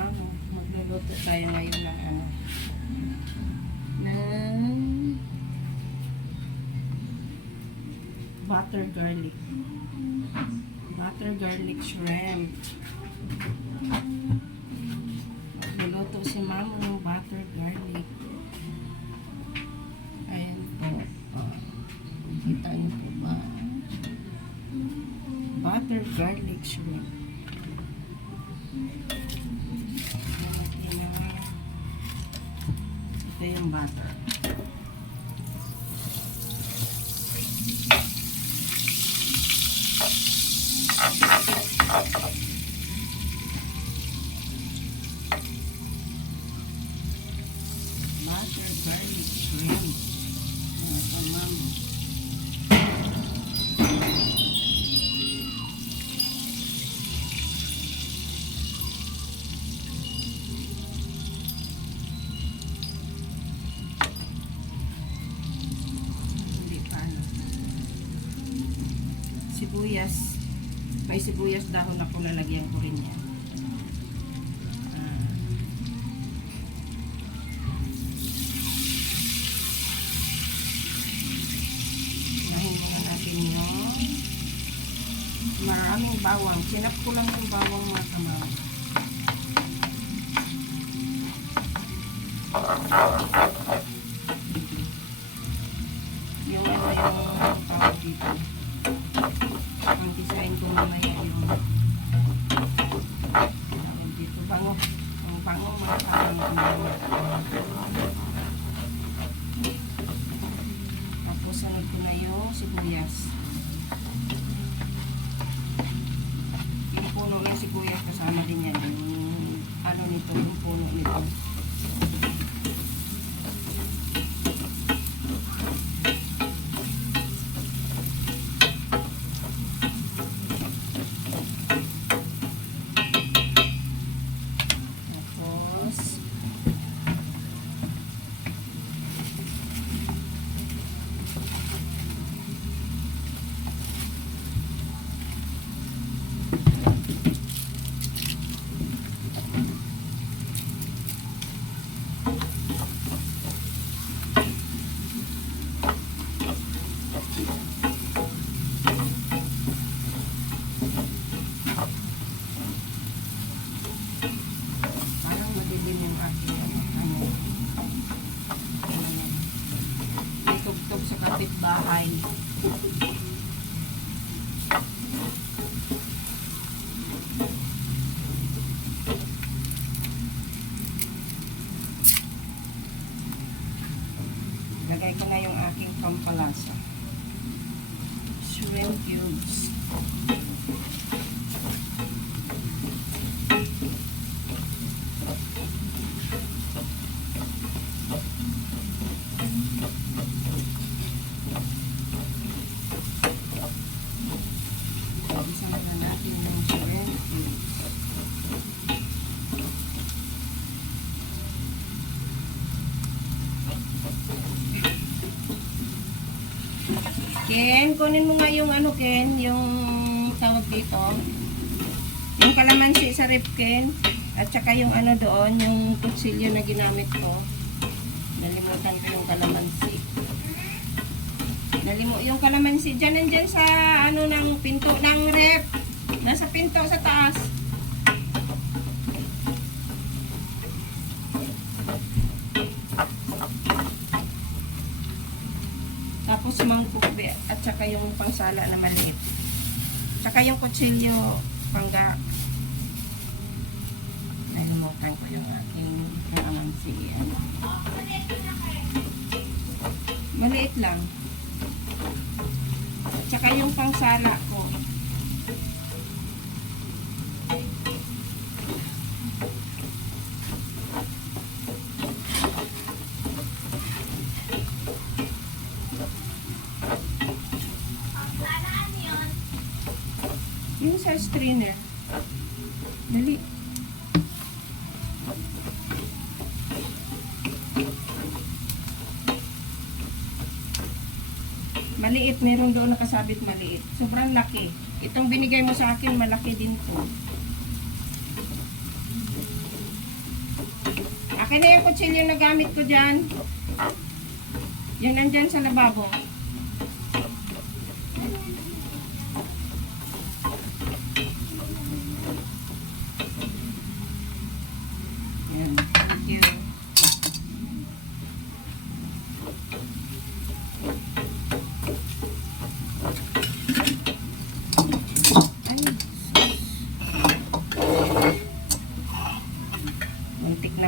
mama. Magluluto tayo ngayon ng ano. Ng butter garlic. Butter garlic shrimp. Magluluto si mama ng butter garlic. Ayan po. Kita niyo po ba? Butter garlic shrimp. Ito yung butter. Butter garlic shrimp. Ito mama. Sibuyas. May sibuyas dahon ako lalagyan ko rin yan. Unahin muna natin yung maraming bawang. Sinap ko lang yung bawang mga kamaw. Yung ano yung tawag dito. Ang design ko naman yan yung dito bango. Ang bango mga kamaw. Tapos sunod ko na yung sibuyas. Yung puno ng sibuyas kasama din yan. Yung ano nito, yung puno nito. Sa kapitbahay. Lagay ko na yung aking pampalasa. Shrimp cubes. Ken, kunin mo nga yung ano Ken, yung tawag dito. Yung kalamansi sa ref Ken. At saka yung ano doon, yung kutsilyo na ginamit ko. Nalimutan ko yung kalamansi. Yung kalamansi dyan, nandyan sa ano ng pinto ng ref. Nasa pinto sa taas. Tapos mangkok at saka yung pangsala na maliit. Saka yung kutsilyo pangga. Nalimutan ko yung aking kalamansi. Maliit lang. At saka yung pangsala ko. Yung sa strainer. Dali. Maliit, meron doon nakasabit maliit. Sobrang laki. Itong binigay mo sa akin, malaki din to. Akin na yung kutsilyo na gamit ko dyan. Yan nandyan sa lababo. Yan. Thank you.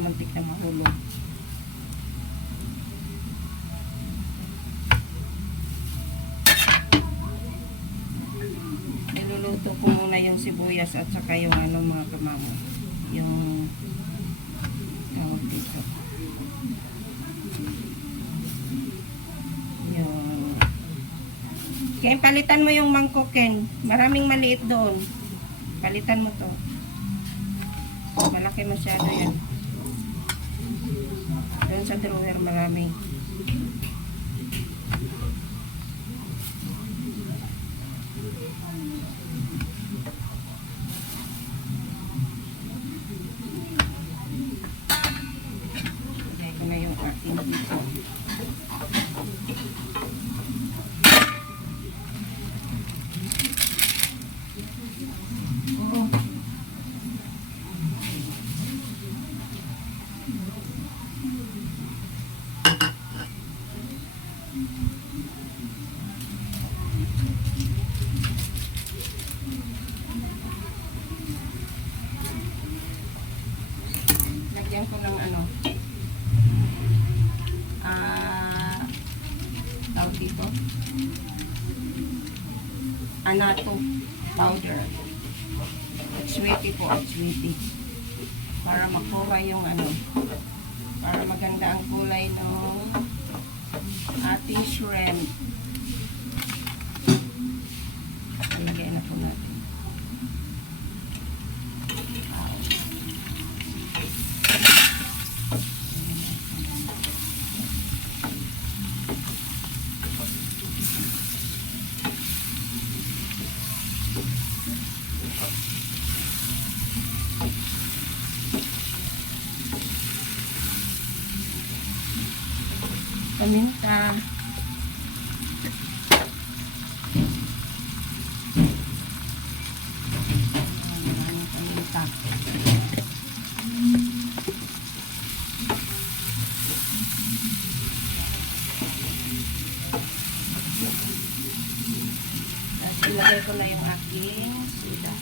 Muntik na mahulog. Niluluto ko muna yung sibuyas at saka yung ano mga kamamo. Yung tawag dito. Yung Ken, palitan mo yung mangkok, Ken. Maraming maliit doon. Palitan mo to. Malaki masyado yan. Doon sa drawer marami. Lagay ko na yung ating dito. Lagyan ko ng ano, tawag dito, anato powder. At sweetie po, at sweetie. Para makuha yung ano, para maganda ang kulay ng ating shrimp. Lagyan na po natin. Paminta. Paminta. Tapos ilagay ko na yung aking sida.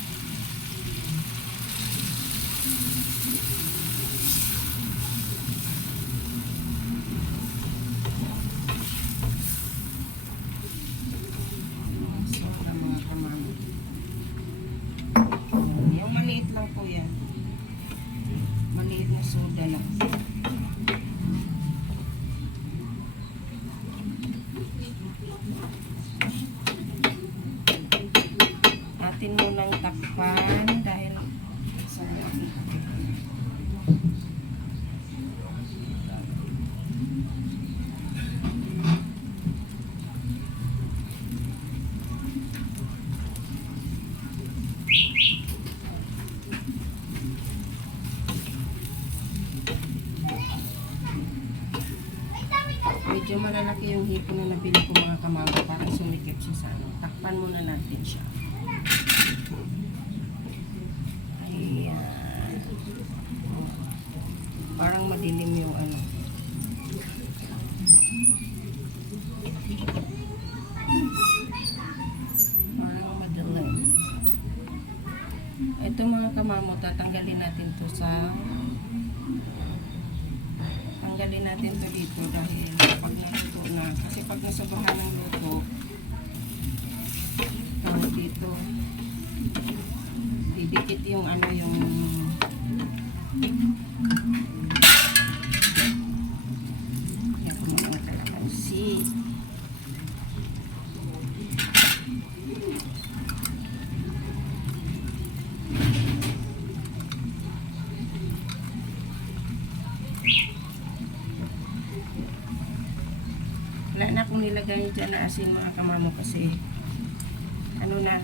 Yung maliit lang po yan. Maliit na soda lang. Atin munang takpan dahil sa medyo malalaki yung hipon na nabili ko mga kamangga para sumikip siya sa ano. Takpan muna natin siya. Ayan. Parang madilim yung ano. Parang madilim. Ito mga kamamo, tatanggalin natin to sa dito dahil pag naluto na, kasi pag nasabahan ng luto dito didikit yung ano yung kalamansi. Wala na akong nilagay dyan na asin mga kamamo kasi ano na,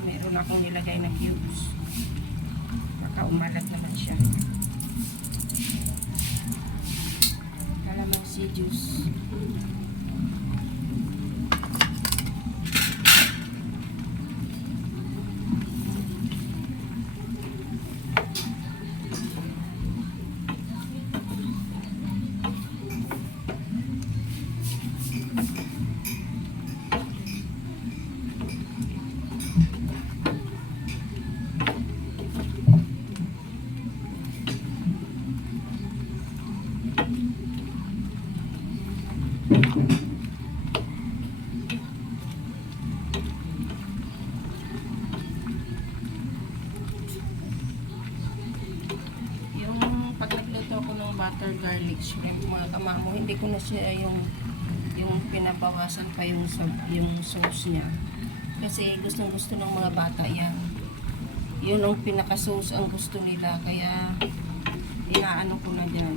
meron akong nilagay na cubes. Baka umalat naman siya. Lassi juice. Yung pag nagluto ako ng butter garlic shrimp, mga kamamo, hindi ko na siya yung pinabawasan pa yung sauce niya. Kasi gustong-gusto ng mga bata yan. Yun ang pinaka-sauce ang gusto nila, kaya inaano ko na dyan.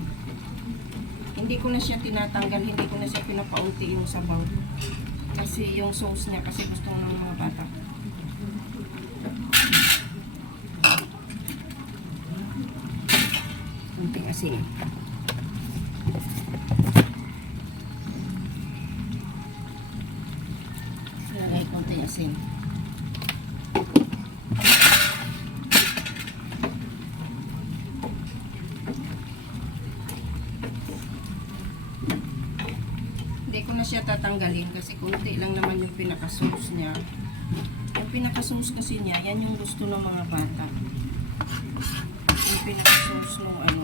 Hindi ko na siya tinatanggal, hindi ko na siya pinapaunti yung sabaw. Kasi yung sauce niya, kasi gusto ng mga bata. Kunting asin. Lagay kunting asin. Hindi ko na siya tatanggalin kasi kunti lang naman yung pinaka-sauce niya. Yung pinaka-sauce kasi niya, yan yung gusto ng mga bata. Yung pinaka-sauce nung ano.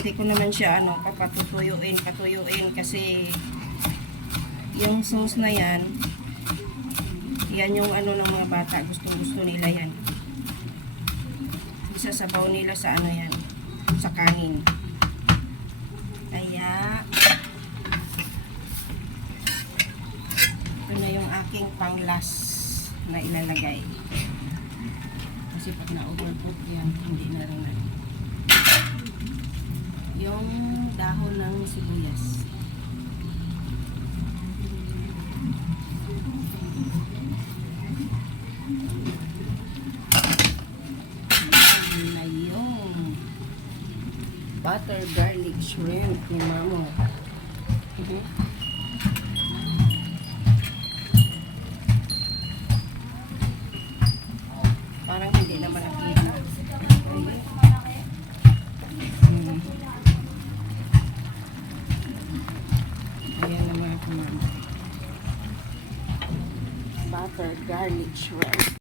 Hindi ko naman siya patuyuin kasi yung sauce na yan yung ano ng mga bata, gustong-gusto nila yan. Isasabaw nila sa ano yan, sa kanin. Kaya ito na yung aking pang-last na ilalagay. Kasi pag na-overcook yan, hindi na rin na. Yung dahon ng sibuyas. Butter garlic shrimp ni Mamo. Parang hindi naman nakita. Ayan na mga kumama. Butter garlic shrimp.